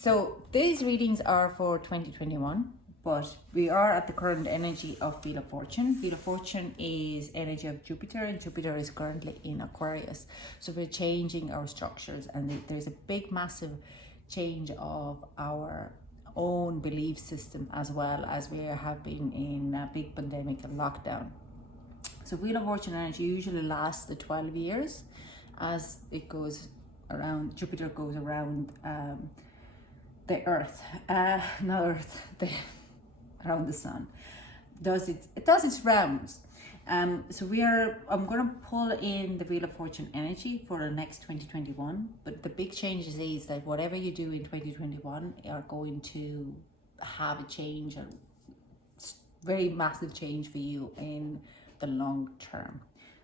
So these readings are for 2021, but we are at the current energy of Wheel of Fortune. Wheel of Fortune is energy of Jupiter, and Jupiter is currently in Aquarius. So we're changing our structures, and there's a big, massive change of our own belief system, as well as we have been in a big pandemic and lockdown. So Wheel of Fortune energy usually lasts the 12 years as it goes around, Jupiter goes around the earth, not earth, around the sun. It does its rounds. So I'm going to pull in the Wheel of Fortune energy for the next 2021, but the big changes is that whatever you do in 2021 are going to have a change, a very massive change for you in the long term.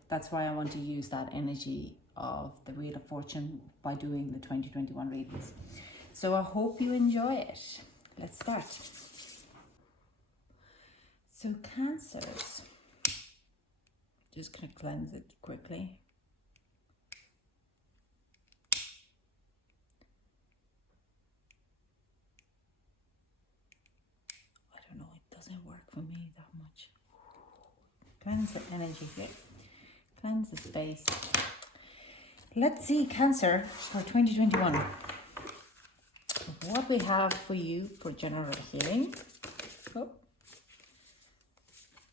That's why I want to use that energy of the Wheel of Fortune by doing the 2021 readings. So I hope you enjoy it. Let's start. So Cancers, just gonna cleanse it quickly. I don't know, it doesn't work for me that much. Cleanse the energy here. Cleanse the space. Let's see, Cancer, for 2021. What we have for you for general healing. Oh.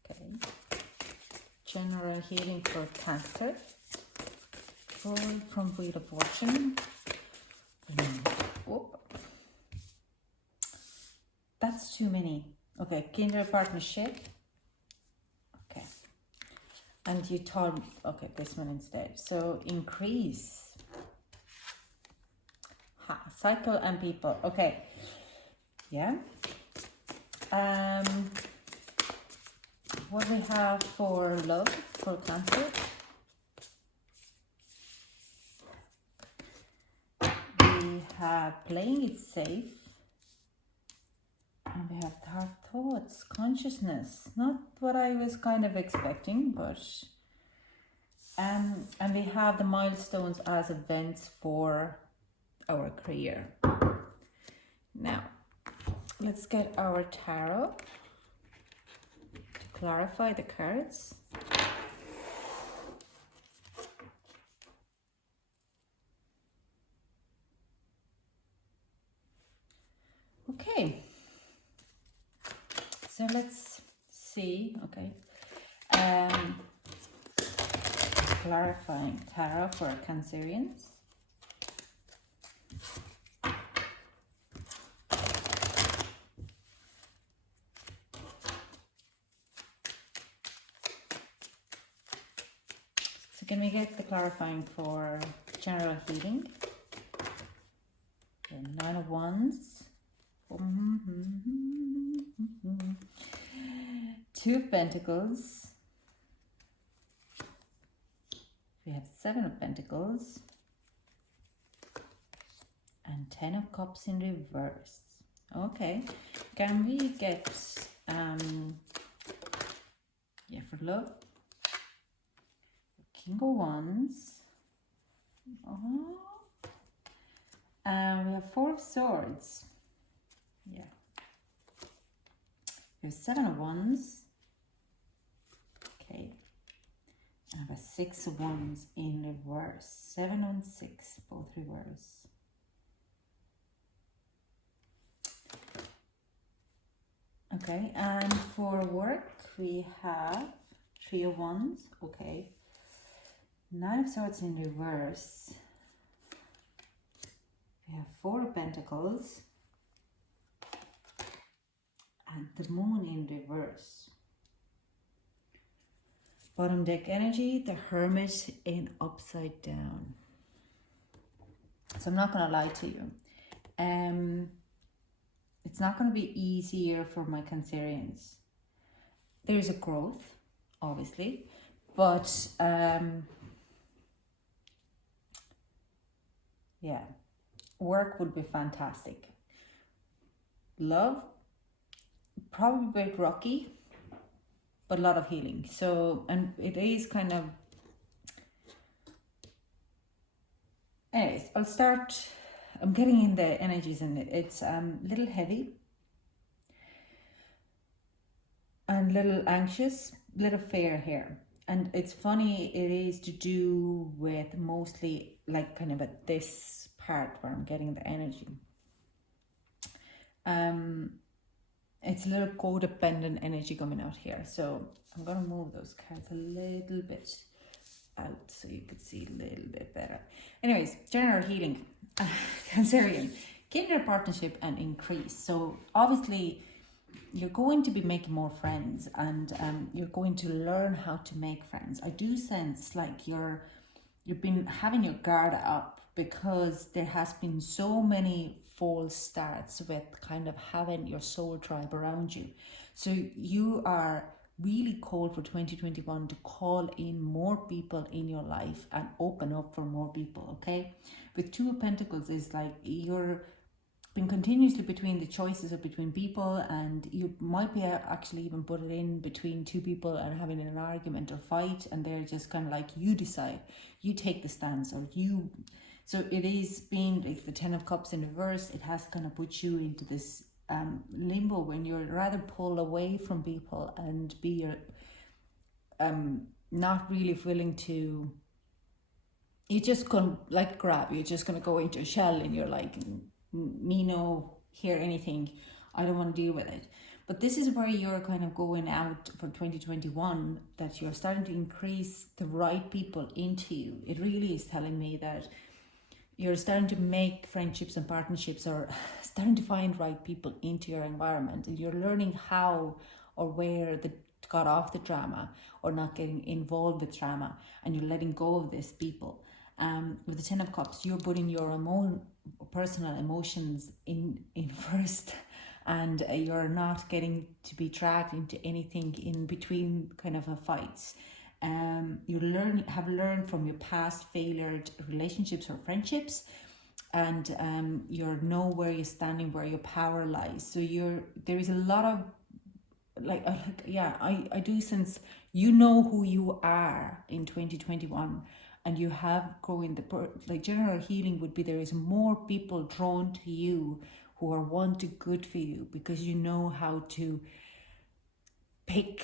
Okay. General healing for Cancer. Pull from Wheel of Fortune. Oh. That's too many. Okay, kindred partnership. Okay. And you told, okay, this one instead. So increase. Cycle and people. Okay. Yeah. What we have for love for Cancer. We have playing it safe. And we have dark thoughts, consciousness. Not what I was kind of expecting, but and we have the milestones as events for our career. Now, let's get our tarot to clarify the cards. Okay. So let's see, okay. Clarifying tarot for Cancerians. So can we get the clarifying for general healing? The Nine of Wands. Two of Pentacles. We have Seven of Pentacles. And Ten of Cups in reverse. Okay. Can we get, for love? King of Wands. Oh. We have Four of Swords. Yeah. We have Seven of Wands. Okay. I have a Six of Wands in reverse. 7 and 6, both reverse. Okay, and for work we have Three of Wands. Okay. Nine of Swords in reverse. We have Four of Pentacles. And the Moon in reverse. Bottom deck energy, the Hermit in upside down. So I'm not going to lie to you. It's not going to be easier for my Cancerians. There's a growth, obviously, but yeah, work would be fantastic. Love, probably a bit rocky, but a lot of healing. So, and it is kind of, anyways, I'll start I'm getting in the energies, and it's little heavy and little anxious, little fair here. And it's funny, it is to do with mostly like kind of at this part where I'm getting the energy. It's a little codependent energy coming out here. So I'm going to move those cards a little bit out so you could see a little bit better. Anyways, general healing. Cancerian, gain your partnership and increase. So obviously you're going to be making more friends, and you're going to learn how to make friends. I do sense like you've been having your guard up because there has been so many false starts with kind of having your soul tribe around you. So you are really called for 2021 to call in more people in your life and open up for more people, okay? With Two of Pentacles is like you're been continuously between the choices of between people, and you might be actually even put it in between two people and having an argument or fight, and they're just kind of like, you decide, you take the stance, or you. So it is being like the Ten of Cups in reverse. It has kind of put you into this limbo when you're rather pull away from people and be not really willing to. You just couldn't like grab. You're just gonna go into a shell, and you're like, me no hear anything, I don't want to deal with it. But this is where you're kind of going out for 2021, that you're starting to increase the right people into you. It really is telling me that you're starting to make friendships and partnerships, or starting to find right people into your environment, and you're learning how or where to got off the drama or not getting involved with drama, and you're letting go of these people. With the Ten of Cups, you're putting your own personal emotions in first, and you're not getting to be dragged into anything in between kind of a fights. You have learned from your past failed relationships or friendships, and you know where you're standing, where your power lies. So there is a lot of I do sense you know who you are in 2021, and you have growing general healing would be there is more people drawn to you who are wanting good for you, because you know how to pick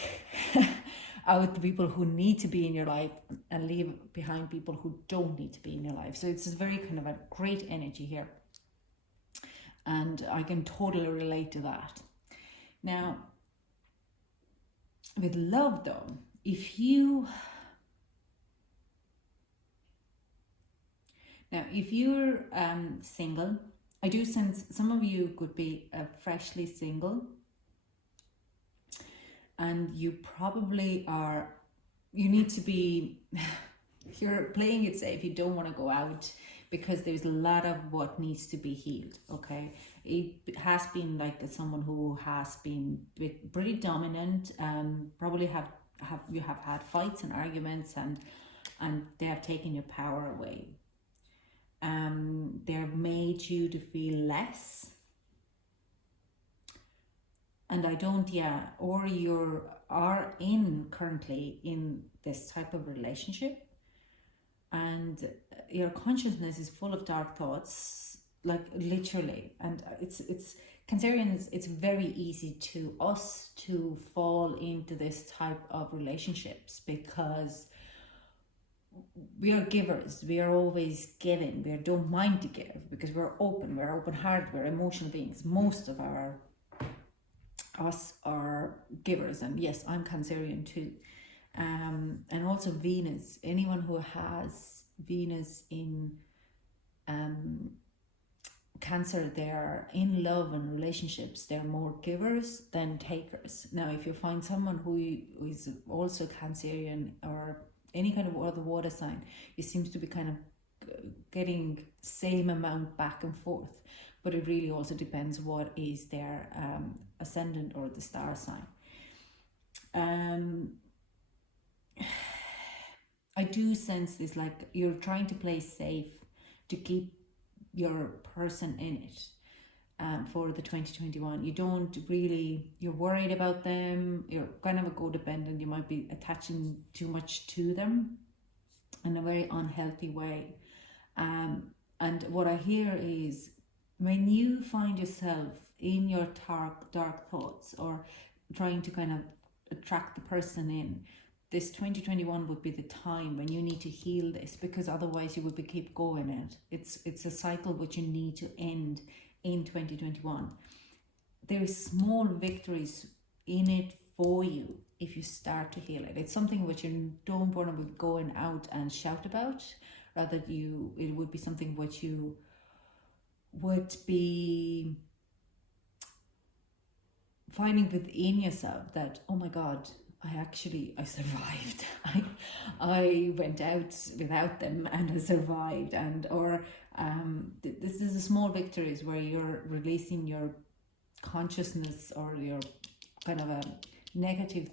out the people who need to be in your life and leave behind people who don't need to be in your life. So it's a very kind of a great energy here, and I can totally relate to that. Now with love though, if you're single, I do sense some of you could be freshly single, and you probably are, you need to be, you're playing it safe, you don't want to go out, because there's a lot of what needs to be healed, okay? It has been like someone who has been pretty dominant, probably you have had fights and arguments, and they have taken your power away. They have made you to feel less, and or you are currently in this type of relationship, and your consciousness is full of dark thoughts, like literally, and it's Cancerians, it's very easy to us to fall into this type of relationships, because we are givers, we are always giving, we don't mind to give, because we're open-hearted, we're emotional beings. Most of us are givers, and yes, I'm Cancerian too. And also Venus, anyone who has Venus in Cancer, they are in love and relationships, they're more givers than takers. Now if you find someone who is also Cancerian or any kind of other water sign, it seems to be kind of getting same amount back and forth, but it really also depends what is their ascendant or the star sign. I do sense this, like you're trying to play safe to keep your person in it. For the 2021, you're worried about them, you're kind of a codependent, you might be attaching too much to them in a very unhealthy way, And what I hear is, when you find yourself in your dark thoughts, or trying to kind of attract the person in, this 2021 would be the time when you need to heal this, because otherwise you would be keep going it. It's a cycle which you need to end in 2021. There's small victories in it for you if you start to heal it. It's something which you don't want to be going out and shout about. Rather, it would be something which you would be finding within yourself that, oh my God, I survived. I went out without them and I survived. And or this is the small victories where you're releasing your consciousness or your kind of a negative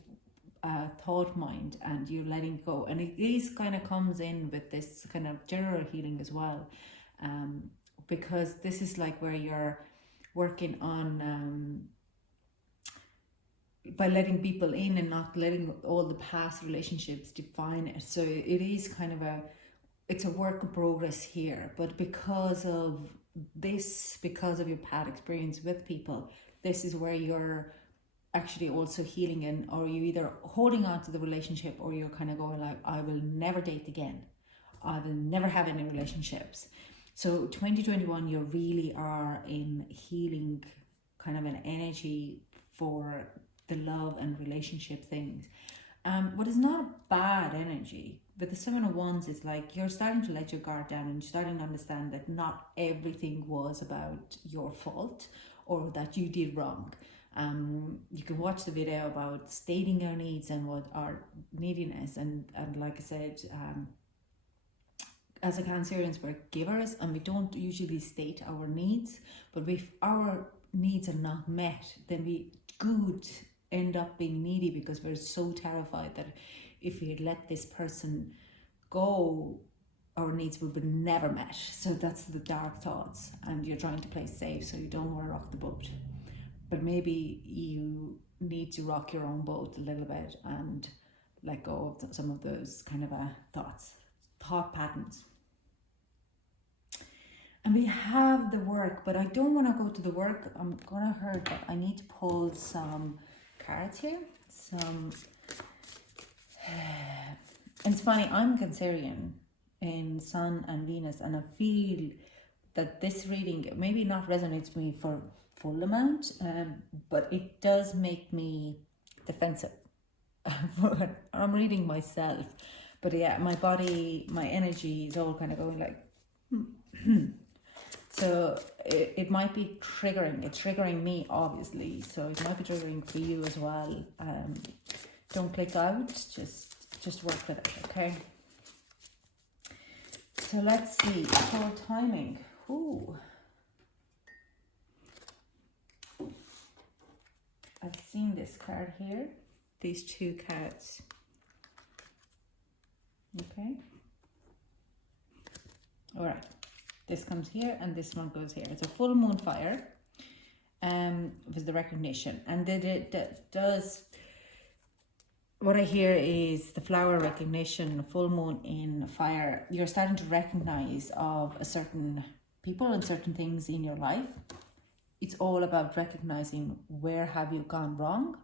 thought mind, and you're letting go. And it kind of comes in with this kind of general healing as well, because this is like where you're working on by letting people in and not letting all the past relationships define it. So it is kind of it's a work in progress here, but because of your past experience with people, this is where you're actually also healing in, or you either holding on to the relationship, or you're kind of going like, I will never date again, I will never have any relationships. So 2021, you really are in healing kind of an energy for the love and relationship things. What is not a bad energy, but the 7 of Wands is like you're starting to let your guard down, and you're starting to understand that not everything was about your fault or that you did wrong. You can watch the video about stating our needs and what our neediness, and like I said, as a Cancerians, we're givers, and we don't usually state our needs, but if our needs are not met, then we could end up being needy, because we're so terrified that if we let this person go, our needs will be never met. So that's the dark thoughts, and you're trying to play safe so you don't want to rock the boat. But maybe you need to rock your own boat a little bit and let go of some of those kind of thought patterns. And we have the work, but I don't want to go to the work. I'm gonna hurt, but I need to pull some cards here. And it's funny, I'm Cancerian in Sun and Venus, and I feel that this reading maybe not resonates with me for full amount, but it does make me defensive. I'm reading myself, but yeah, my body, my energy is all kind of going like so it might be triggering. It's triggering me, obviously, so it might be triggering for you as well. Don't click out, just work with it, okay? So let's see, for timing. Ooh. I've seen this card here, these two cards. Okay. All right. This comes here and this one goes here. It's a full moon fire. With the recognition, and that does. What I hear is the flower recognition, full moon in fire. You're starting to recognize of a certain people and certain things in your life. It's all about recognizing where have you gone wrong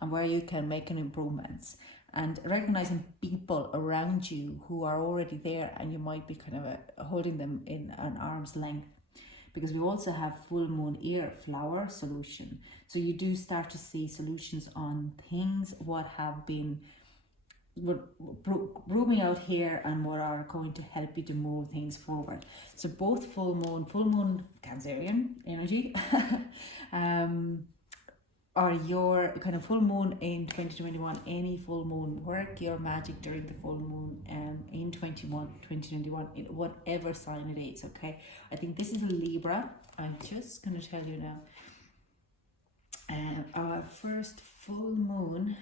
and where you can make an improvements, and recognizing people around you who are already there, and you might be kind of holding them in an arm's length, because we also have full moon ear flower solution. So you do start to see solutions on things what have been rooming out here and what are going to help you to move things forward. So both full moon Cancerian energy are your kind of full moon in 2021, any full moon, work your magic during the full moon in 2021, in whatever sign it is, okay? I think this is a Libra. I'm just going to tell you now. Our first full moon,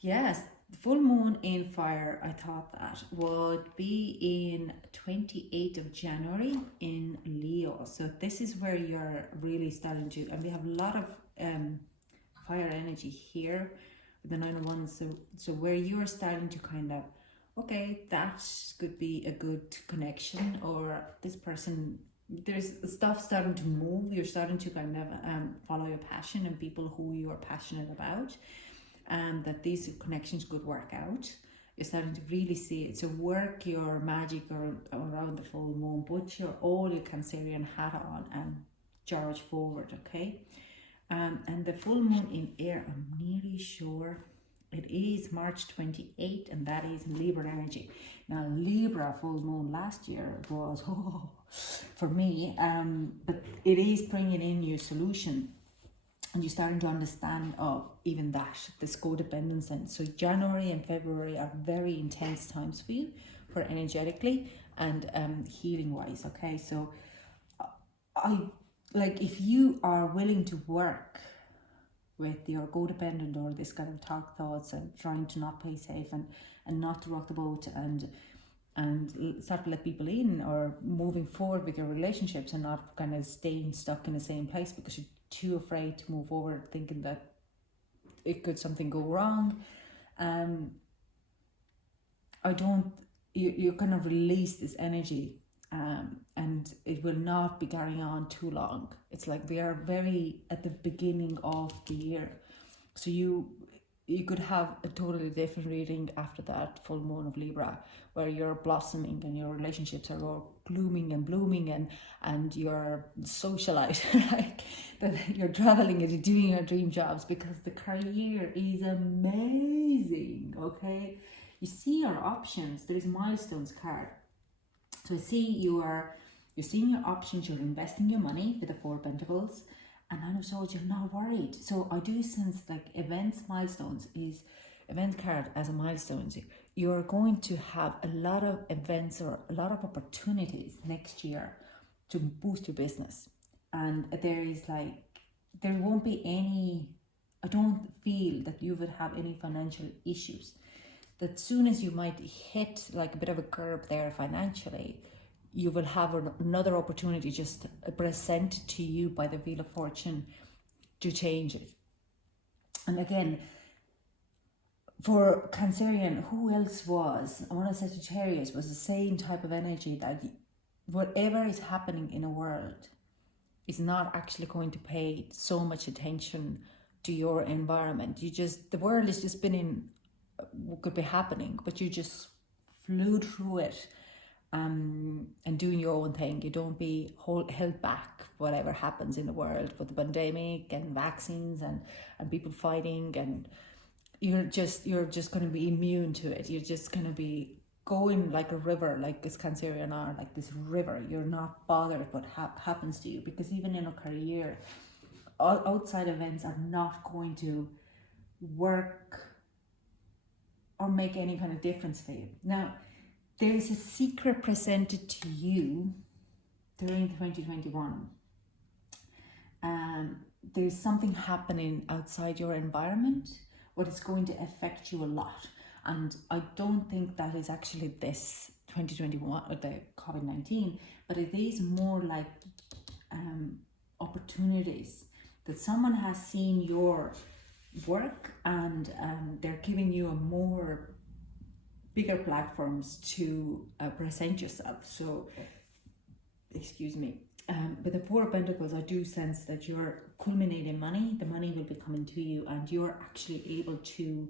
yes, full moon in fire, I thought that would be in 28th of January in Leo. So this is where you're really starting to, and we have a lot of fire energy here with the 9 of Wands. So where you're starting to kind of okay, that could be a good connection, or this person, there's stuff starting to move. You're starting to kind of follow your passion and people who you are passionate about, and that these connections could work out. You're starting to really see it. So work your magic around the full moon. Put all your Cancerian hat on and charge forward, okay? And the full moon in air, I'm nearly sure it is March 28th, and that is Libra energy. Now, Libra full moon last year was, for me, but it is bringing in your solution. And you're starting to understand even that, this codependence. And so January and February are very intense times for you, for energetically and healing wise, okay? So if you are willing to work with your codependent or this kind of dark thoughts and trying to not play safe and not to rock the boat and start to let people in, or moving forward with your relationships and not kind of staying stuck in the same place because you're too afraid to move forward, thinking that it could something go wrong. You kind of release this energy, and it will not be carrying on too long. It's like we are very at the beginning of the year, so you could have a totally different reading after that full moon of Libra, where you're blossoming and your relationships are all blooming and blooming, and you're socialite, like that you're traveling and you're doing your dream jobs, because the career is amazing, okay? You see your options. There is milestones card. So I see you're seeing your options, you're investing your money with the Four of Pentacles, and out of Swords, you're not worried. So I do sense like events, milestones is event card as a milestone. You're going to have a lot of events or a lot of opportunities next year to boost your business. And there won't be any, I don't feel that you would have any financial issues. That soon as you might hit like a bit of a curb there financially, you will have another opportunity just present to you by the Wheel of Fortune to change it. And again, for Cancerian, who else was? I want to say Sagittarius was the same type of energy, that whatever is happening in a world is not actually going to pay so much attention to your environment. The world is just spinning, what could be happening, but you just flew through it, and doing your own thing. You don't be held back whatever happens in the world with the pandemic and vaccines and people fighting, and you're just going to be immune to it. You're just going to be going like a river, like this Cancerian are, like this river. You're not bothered what happens to you, because even in a career, outside events are not going to work or make any kind of difference for you. Now, there is a secret presented to you during 2021. There's something happening outside your environment, what is going to affect you a lot. And I don't think that is actually this 2021 or the COVID-19, but it is more like opportunities that someone has seen your work, and they're giving you a more bigger platforms to present yourself. So, excuse me. With the Four of Pentacles, I do sense that you're culminating money. The money will be coming to you, and you're actually able to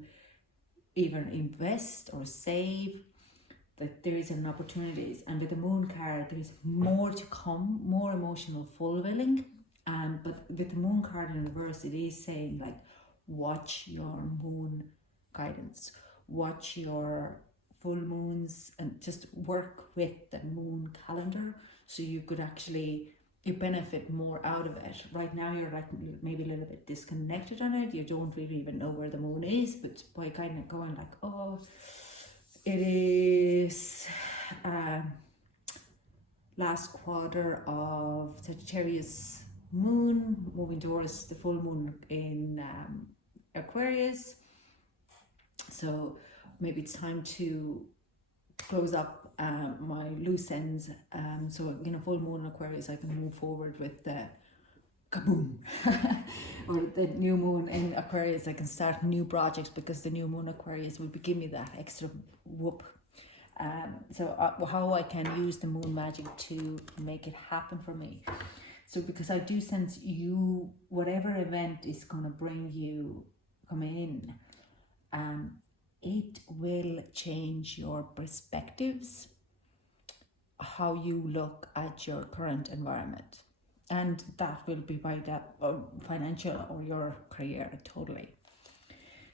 either invest or save. That there is an opportunities. And with the Moon card, there is more to come, more emotional fulfilling. But with the Moon card in reverse, it is saying like, watch your moon guidance, watch your full moons, and just work with the moon calendar, so you could actually benefit more out of it. Right now you're like maybe a little bit disconnected on it. You don't really even know where the moon is, but by kind of going like, oh, it is last quarter of Sagittarius moon, moving towards the full moon in Aquarius. So maybe it's time to close up my loose ends. So, full moon Aquarius, I can move forward with the kaboom. Or the new moon in Aquarius, I can start new projects, because the new moon Aquarius will give me that extra whoop. How I can use the moon magic to make it happen for me. So because I do sense you, whatever event is going to bring you, come in, it will change your perspectives, how you look at your current environment. And that will be by that financial or your career, totally.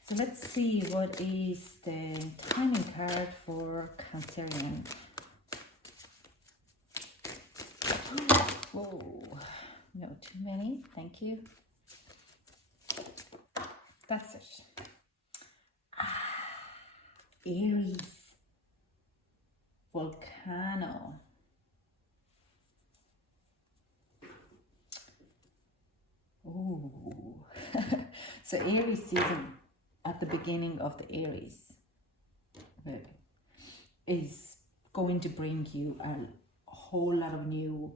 So let's see what is the timing card for Cancerian. Whoa, no, too many, thank you. That's it. Aries, Volcano. Ooh. So Aries season at the beginning of the Aries is going to bring you a whole lot of new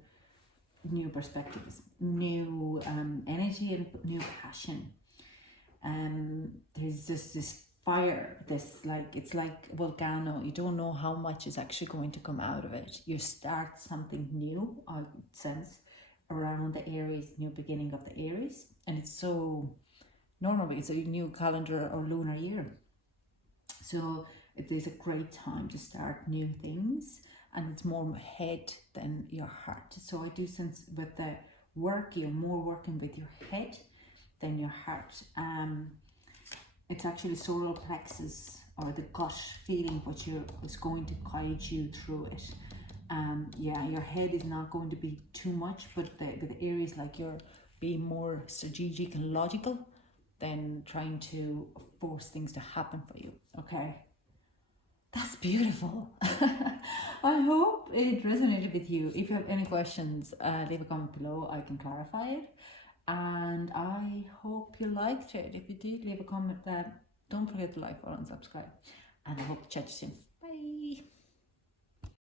perspectives, new energy and new passion. There's just this fire, it's like volcano. You don't know how much is actually going to come out of it. You start something new, I sense, around the Aries, new beginning of the Aries, and it's so normal. It's a new calendar or lunar year, so it is a great time to start new things, and it's more head than your heart. So I do sense with the work, you're more working with your head than your heart. It's actually solar plexus or the gut feeling is going to guide you through it. Yeah, your head is not going to be too much, but the Aries, like, you're being more strategic and logical than trying to force things to happen for you. Okay, that's beautiful. I hope it resonated with you. If you have any questions, leave a comment below. I can clarify it. And I hope you liked it. If you did, leave a comment. Don't forget to like, follow, and subscribe. And I hope to chat to you soon.